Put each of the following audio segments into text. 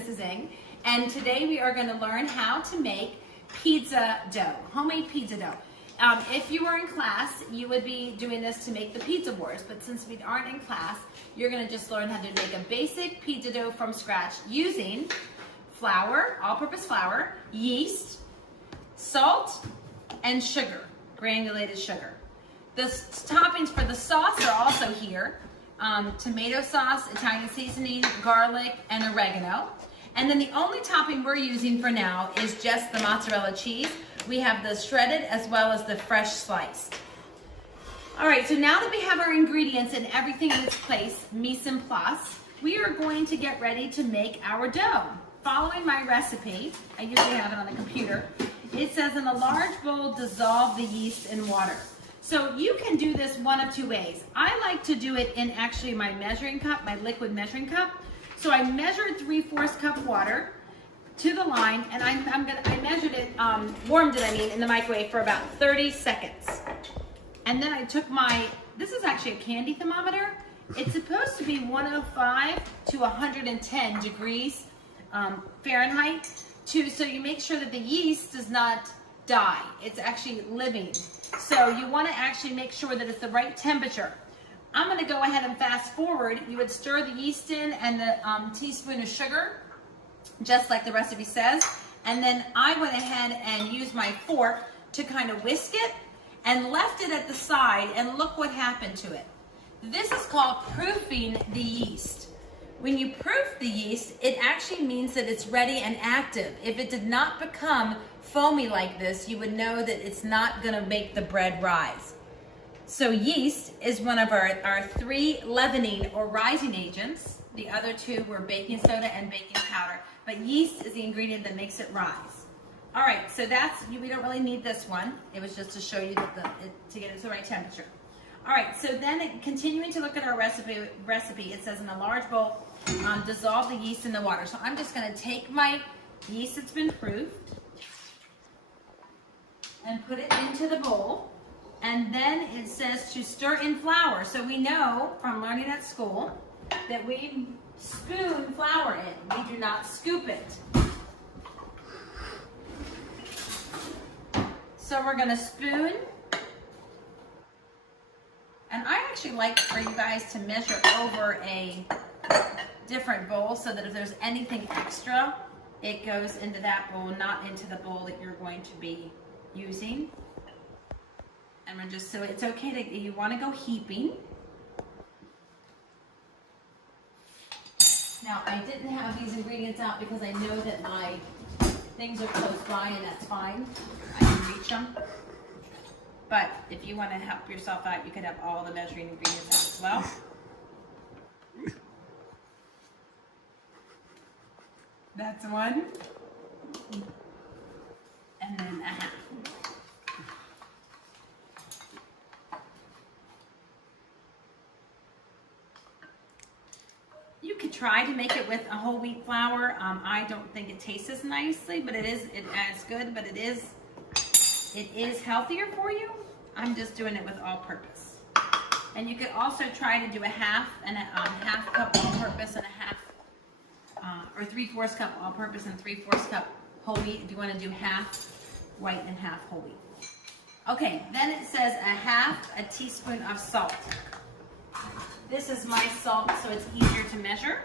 Mrs. Ng, and today we are going to learn how to make pizza dough, homemade pizza dough. If you were in class, you would be doing this to make the pizza wars, but since we aren't in class, you're going to just learn how to make a basic pizza dough from scratch using flour, all-purpose flour, yeast, salt, and sugar, granulated sugar. The toppings for the sauce are also here. Tomato sauce, Italian seasoning, garlic, and oregano. And then the only topping we're using for now is just the mozzarella cheese. We have the shredded as well as the fresh sliced. All right, so now that we have our ingredients and everything in its place, mise en place, we are going to get ready to make our dough. Following my recipe, I usually have it on the computer, it says in a large bowl, dissolve the yeast in water. So you can do this one of two ways. I like to do it in actually my measuring cup, my liquid measuring cup. So I measured 3/4 cup water to the line, and I measured it, warmed it, in the microwave for about 30 seconds. And then I took this is actually a candy thermometer. It's supposed to be 105 to 110 degrees Fahrenheit, so you make sure that the yeast does not die. It's actually living. So you want to actually make sure that it's the right temperature. I'm going to go ahead and fast forward. You would stir the yeast in and the teaspoon of sugar, just like the recipe says. And then I went ahead and used my fork to kind of whisk it and left it at the side, and look what happened to it. This is called proofing the yeast. When you proof the yeast, it actually means that it's ready and active. If it did not become foamy like this, you would know that it's not going to make the bread rise. So yeast is one of our three leavening or rising agents. The other two were baking soda and baking powder, but yeast is the ingredient that makes it rise. All right, so we don't really need this one. It was just to show you that to get it to the right temperature. All right, so then continuing to look at our recipe, it says in a large bowl, dissolve the yeast in the water. So I'm just going to take my yeast that's been proofed and put it into the bowl. And then it says to stir in flour. So we know from learning at school that we spoon flour in. We do not scoop it. So we're going to spoon. And I actually like for you guys to measure over a different bowl so that if there's anything extra, it goes into that bowl, not into the bowl that you're going to be using. And we're just, so it's okay you want to go heaping. Now, I didn't have these ingredients out because I know that my things are close by, and that's fine. I can reach them. But if you want to help yourself out, you could have all the measuring ingredients out as well. That's one. And then a half. You could try to make it with a whole wheat flour. I don't think it tastes as nicely, but it adds good, but it is healthier for you. I'm just doing it with all-purpose. And you could also try to do a half cup all-purpose and a half, or 3/4 cup all-purpose and 3/4 cup whole wheat if you want to do half white and half whole wheat. Okay, then it says a teaspoon of salt. This is my salt, so it's easier to measure.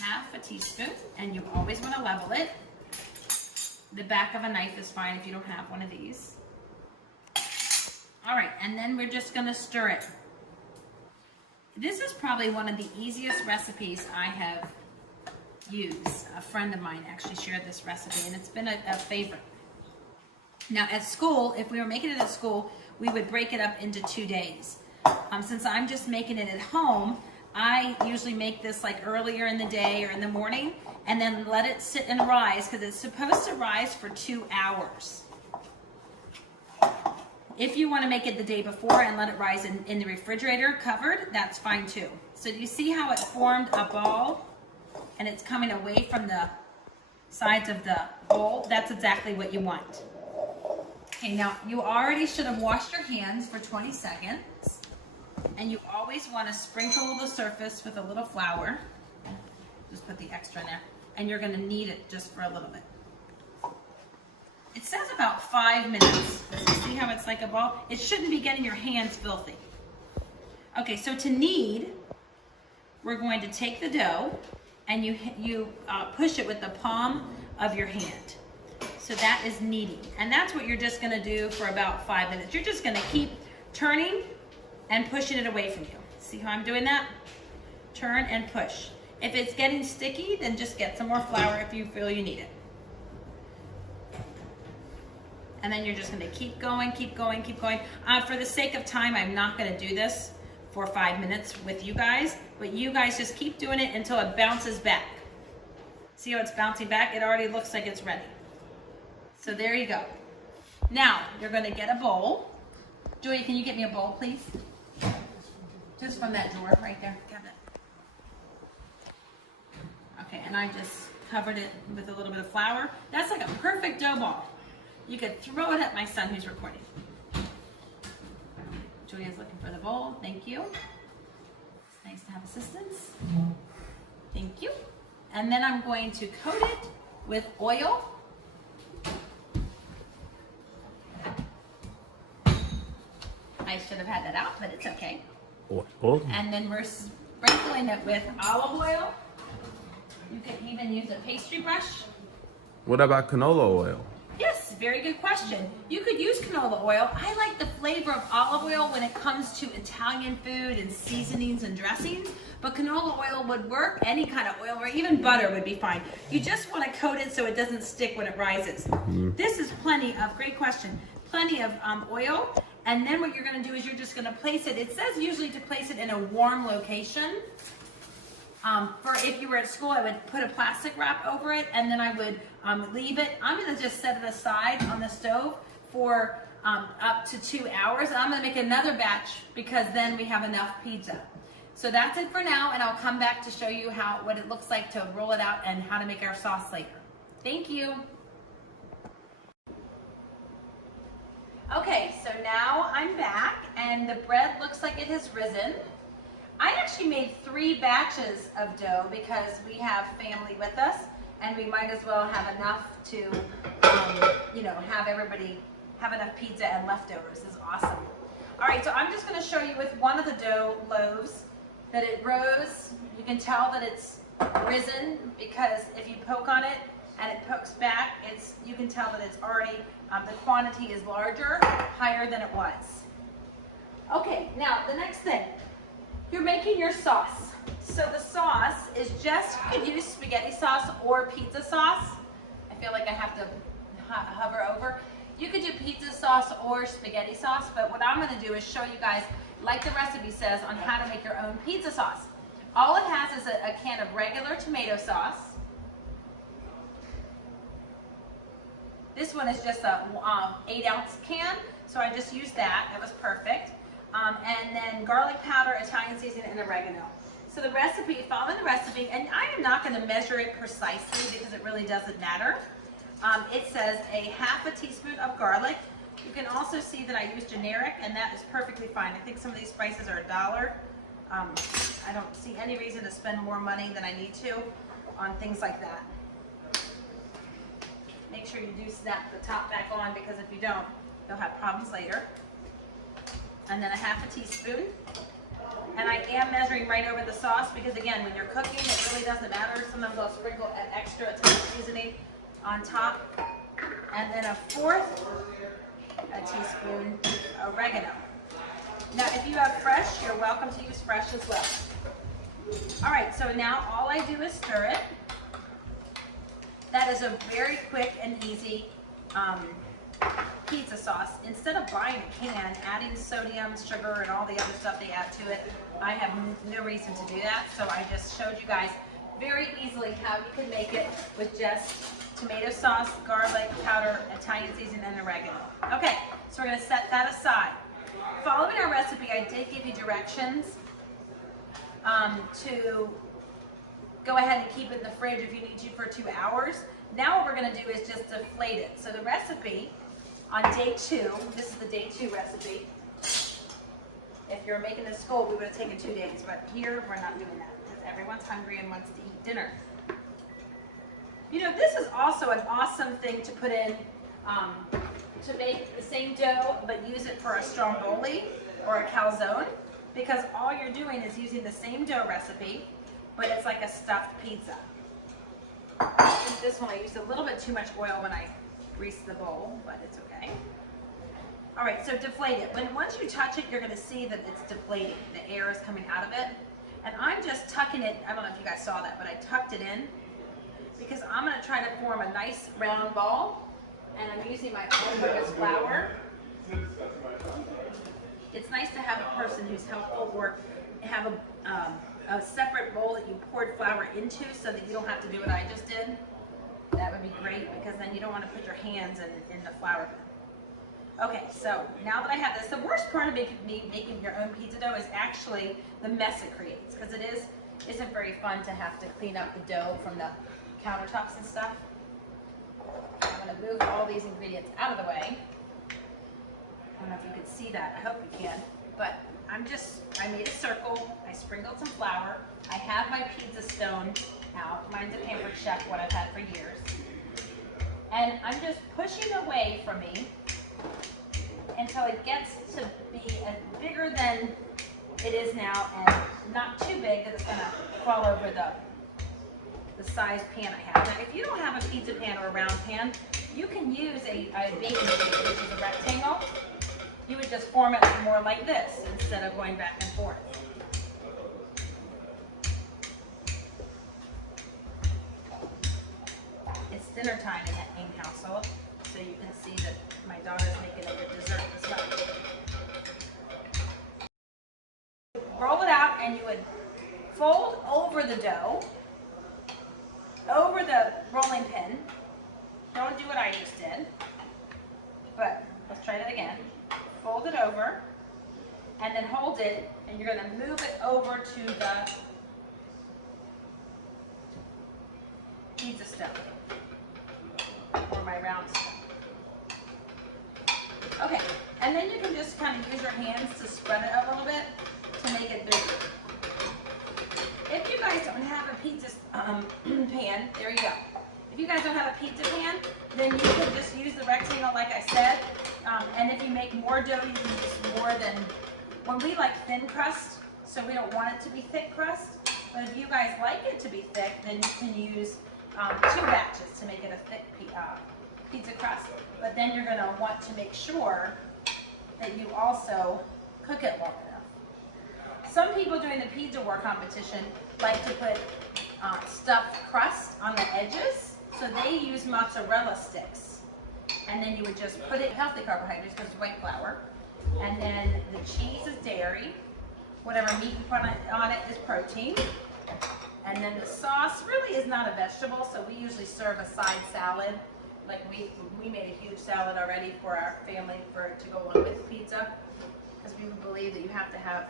Half a teaspoon, and you always want to level it. The back of a knife is fine if you don't have one of these. All right, and then we're just going to stir it. This is probably one of the easiest recipes I have used. A friend of mine actually shared this recipe, and it's been a favorite. Now, at school, if we were making it at school, we would break it up into 2 days. Since I'm just making it at home, I usually make this like earlier in the day or in the morning, and then let it sit and rise, because it's supposed to rise for 2 hours. If you want to make it the day before and let it rise in the refrigerator covered, that's fine too. So do you see how it formed a ball and it's coming away from the sides of the bowl? That's exactly what you want. Okay, now you already should have washed your hands for 20 seconds. And you always want to sprinkle the surface with a little flour. Just put the extra in there. And you're gonna knead it just for a little bit. It says about 5 minutes. See how it's like a ball? It shouldn't be getting your hands filthy. Okay, so to knead, we're going to take the dough and you push it with the palm of your hand. So that is kneading. And that's what you're just gonna do for about 5 minutes. You're just gonna keep turning and pushing it away from you. See how I'm doing that? Turn and push. If it's getting sticky, then just get some more flour if you feel you need it. And then you're just gonna keep going, keep going, keep going. For the sake of time, I'm not gonna do this for 5 minutes with you guys, but you guys just keep doing it until it bounces back. See how it's bouncing back? It already looks like it's ready. So there you go. Now, you're gonna get a bowl. Joey, can you get me a bowl, please? Just from that drawer right there. Grab that. Okay, and I just covered it with a little bit of flour. That's like a perfect dough ball. You could throw it at my son who's recording. Julia's looking for the bowl. Thank you. It's nice to have assistance. Thank you. And then I'm going to coat it with oil. I should have had that out, but it's okay. Oh. And then we're sprinkling it with olive oil. You can even use a pastry brush. What about canola oil? Yes, very good question. You could use canola oil. I like the flavor of olive oil when it comes to Italian food and seasonings and dressings, but canola oil would work, any kind of oil, or even butter would be fine. You just want to coat it so it doesn't stick when it rises. This is plenty of, great question, plenty of oil. And then what you're going to do is you're just going to place it. It says usually to place it in a warm location. For if you were at school, I would put a plastic wrap over it, and then I would leave it. I'm going to just set it aside on the stove for up to 2 hours. I'm going to make another batch because then we have enough pizza. So that's it for now, and I'll come back to show you what it looks like to roll it out and how to make our sauce later. Thank you. Okay, so now I'm back, and the bread looks like it has risen. I actually made 3 batches of dough because we have family with us, and we might as well have enough to, have everybody have enough pizza and leftovers. This is awesome. All right, so I'm just going to show you with one of the dough loaves that it rose. You can tell that it's risen because if you poke on it and it pokes back, you can tell that it's already, the quantity is larger, higher than it was. Okay, now the next thing. You're making your sauce. So the sauce is just, you could use spaghetti sauce or pizza sauce. I feel like I have to hover over. You could do pizza sauce or spaghetti sauce, but what I'm gonna do is show you guys, like the recipe says, on how to make your own pizza sauce. All it has is a can of regular tomato sauce. This one is just a 8-ounce can, so I just used that. That was perfect. And then garlic powder, Italian seasoning, and oregano. So the recipe, follow the recipe, and I am not going to measure it precisely because it really doesn't matter. It says a ½ teaspoon of garlic. You can also see that I use generic, and that is perfectly fine. I think some of these spices are $1. I don't see any reason to spend more money than I need to on things like that. Make sure you do snap the top back on because if you don't, you'll have problems later. And then a ½ teaspoon. And I am measuring right over the sauce because again, when you're cooking, it really doesn't matter. Sometimes I'll sprinkle an extra Italian seasoning on top. And then a 1/4 teaspoon oregano. Now, if you have fresh, you're welcome to use fresh as well. All right, so now all I do is stir it. That is a very quick and easy pizza sauce. Instead of buying a can, adding sodium, sugar, and all the other stuff they add to it, I have no reason to do that. So I just showed you guys very easily how you can make it with just tomato sauce, garlic powder, Italian seasoning, and oregano. Okay, so we're going to set that aside. Following our recipe, I did give you directions to go ahead and keep it in the fridge if you need to for 2 hours. Now what we're going to do is just deflate it. So the recipe on day 2, this is the day 2 recipe. If you're making this school, we would have taken 2 days, but here we're not doing that because everyone's hungry and wants to eat dinner. You know, this is also an awesome thing to put in to make the same dough, but use it for a stromboli or a calzone, because all you're doing is using the same dough recipe, but it's like a stuffed pizza. I think this one I used a little bit too much oil when I greased the bowl, but it's okay. All right, so deflate it. Once you touch it, you're gonna see that it's deflating. The air is coming out of it. And I'm just tucking it, I don't know if you guys saw that, but I tucked it in because I'm gonna try to form a nice round ball, and I'm using my all-purpose flour. It's nice to have a person who's helpful, or have a separate bowl that you poured flour into so that you don't have to do what I just did. That would be great, because then you don't want to put your hands in the flour. Okay, so now that I have this, the worst part of making your own pizza dough is actually the mess it creates, because isn't very fun to have to clean up the dough from the countertops and stuff. I'm going to move all these ingredients out of the way. I don't know if you can see that. I hope you can. But I made a circle. I sprinkled some flour. I have my pizza stone out. Mine's a Pampered Chef, what I've had for years. And I'm just pushing away from me until it gets to be bigger than it is now, and not too big that it's going to fall over the size pan I have. Now, if you don't have a pizza pan or a round pan, you can use a baking sheet, which is a rectangle. You would just form it more like this instead of going back and forth. It's dinner time in that King household, so you can see that my daughter's making a good dessert as well. Roll it out, and you would fold over the dough, over the rolling pin. Don't do what I just did, but let's try that again. Fold it over, and then hold it, and you're going to move it over to the pizza stone, or my round stone. Okay, and then you can just kind of use your hands to spread it a little bit to make it bigger. If you guys don't have a pizza pan, there you go. If you guys don't have a pizza pan, then you can just use the rectangle like I said. And if you make more dough, you can use more than, when we like thin crust, so we don't want it to be thick crust. But if you guys like it to be thick, then you can use 2 batches to make it a thick pizza crust. But then you're going to want to make sure that you also cook it long enough. Some people doing the Pizza War competition like to put stuffed crust on the edges, so they use mozzarella sticks. And then you would just put it, healthy carbohydrates because it's white flour. And then the cheese is dairy. Whatever meat you put on it is protein. And then the sauce really is not a vegetable, so we usually serve a side salad. Like we made a huge salad already for our family to go along with pizza, because we believe that you have to have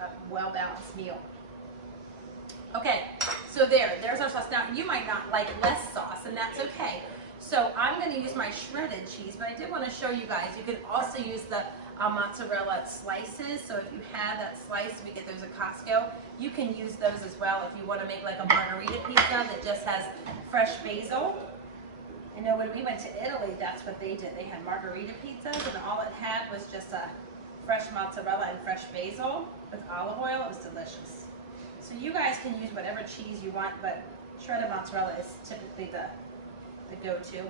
a well-balanced meal. Okay, so there's our sauce. Now, you might not like less sauce, and that's okay. So I'm going to use my shredded cheese, but I did want to show you guys. You can also use the mozzarella slices. So if you have that slice, we get those at Costco. You can use those as well if you want to make like a margarita pizza that just has fresh basil. I know when we went to Italy, that's what they did. They had margarita pizzas, and all it had was just a fresh mozzarella and fresh basil with olive oil. It was delicious. So you guys can use whatever cheese you want, but shredded mozzarella is typically the go-to.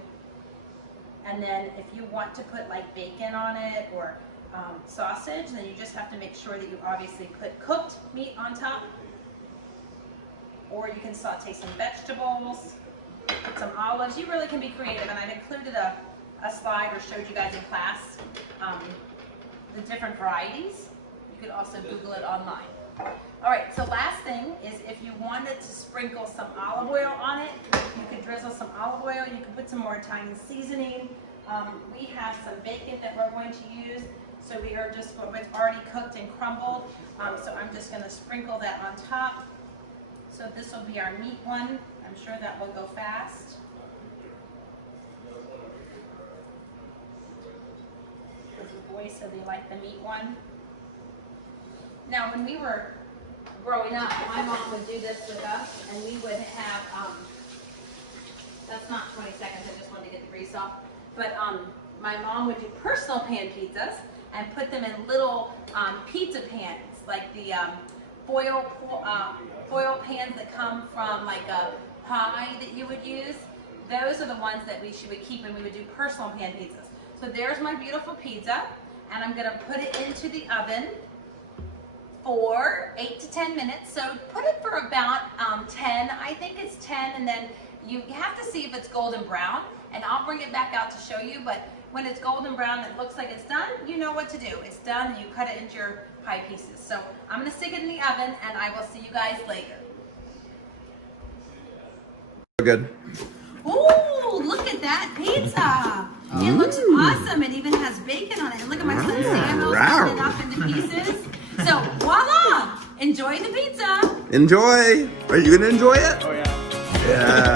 And then if you want to put like bacon on it or sausage, then you just have to make sure that you obviously put cooked meat on top. Or you can saute some vegetables, put some olives. You really can be creative, and I've included a slide or showed you guys in class the different varieties. You could also Google it online. All right, so last thing is if you wanted to sprinkle some olive oil on it, you could drizzle some olive oil. You can put some more Italian seasoning. We have some bacon that we're going to use. So we are just, it's already cooked and crumbled. So I'm just going to sprinkle that on top. So this will be our meat one. I'm sure that will go fast. The boys said they like the meat one. Now, when we were growing up, my mom would do this with us, and we would have, that's not 20 seconds, I just wanted to get the grease off. But my mom would do personal pan pizzas and put them in little pizza pans, like the foil pans that come from like a pie that you would use. Those are the ones that she would keep, and we would do personal pan pizzas. So there's my beautiful pizza, and I'm gonna put it into the oven for 8 to 10 minutes. So put it for about 10, I think it's 10, and then you have to see if it's golden brown, and I'll bring it back out to show you, but when it's golden brown, it looks like it's done, you know what to do. It's done, and you cut it into your pie pieces. So I'm gonna stick it in the oven, and I will see you guys later. Good. Ooh, look at that pizza. It looks awesome. It even has bacon on it. And look at my son Samuel cutting it up into pieces. So voila! Enjoy the pizza. Enjoy. Are you gonna enjoy it? Oh yeah. Yeah.